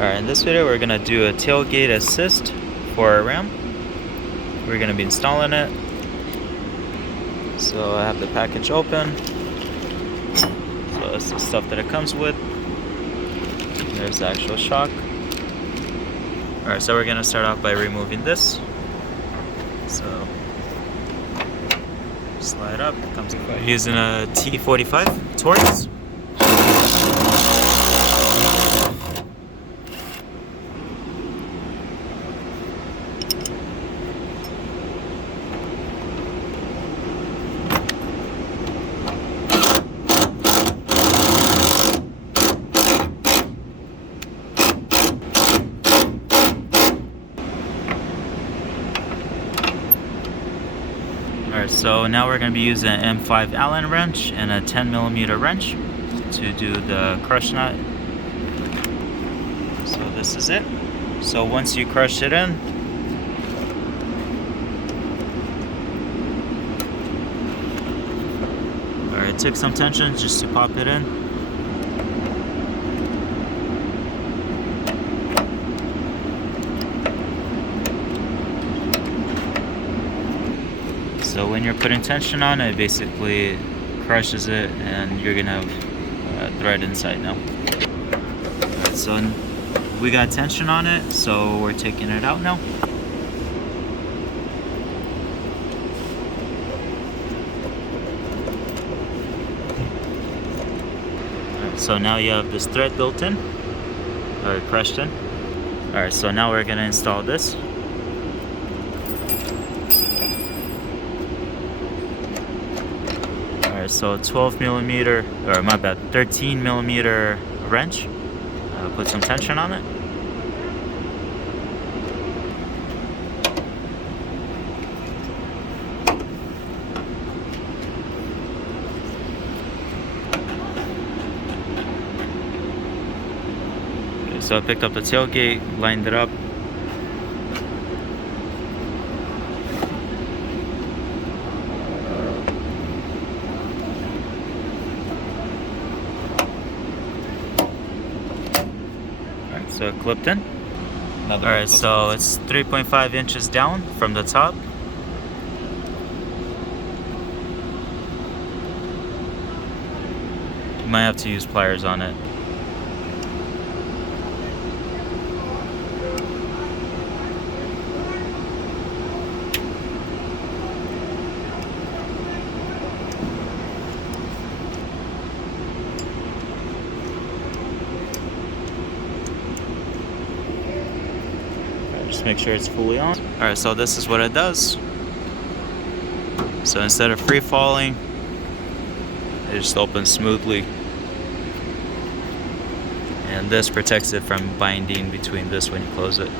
Alright, in this video we're going to do a tailgate assist for our Ram. We're going to be installing it. So I have the package open. So that's the stuff that it comes with. There's the actual shock. Alright, so we're going to start off by removing this. So slide up, it comes using a T45 Taurus. Alright, so now we're going to be using an M5 Allen wrench and a 10mm wrench to do the crush nut. So this is it. So once you crush it in, alright, it took some tension just to pop it in. So when you're putting tension on it, basically crushes it and you're gonna have thread inside now. Right, so we got tension on it, so we're taking it out now. Right, so now you have this thread built in, or crushed in. Alright, so now we're gonna install this. So 12mm, or my bad, 13mm wrench. Put some tension on it. Okay, so I picked up the tailgate, lined it up. So it clipped in. Alright, so it's 3.5 inches down from the top. You might have to use pliers on it. Just make sure it's fully on. Alright, so this is what it does. So instead of free falling, it just opens smoothly. And this protects it from binding between this when you close it.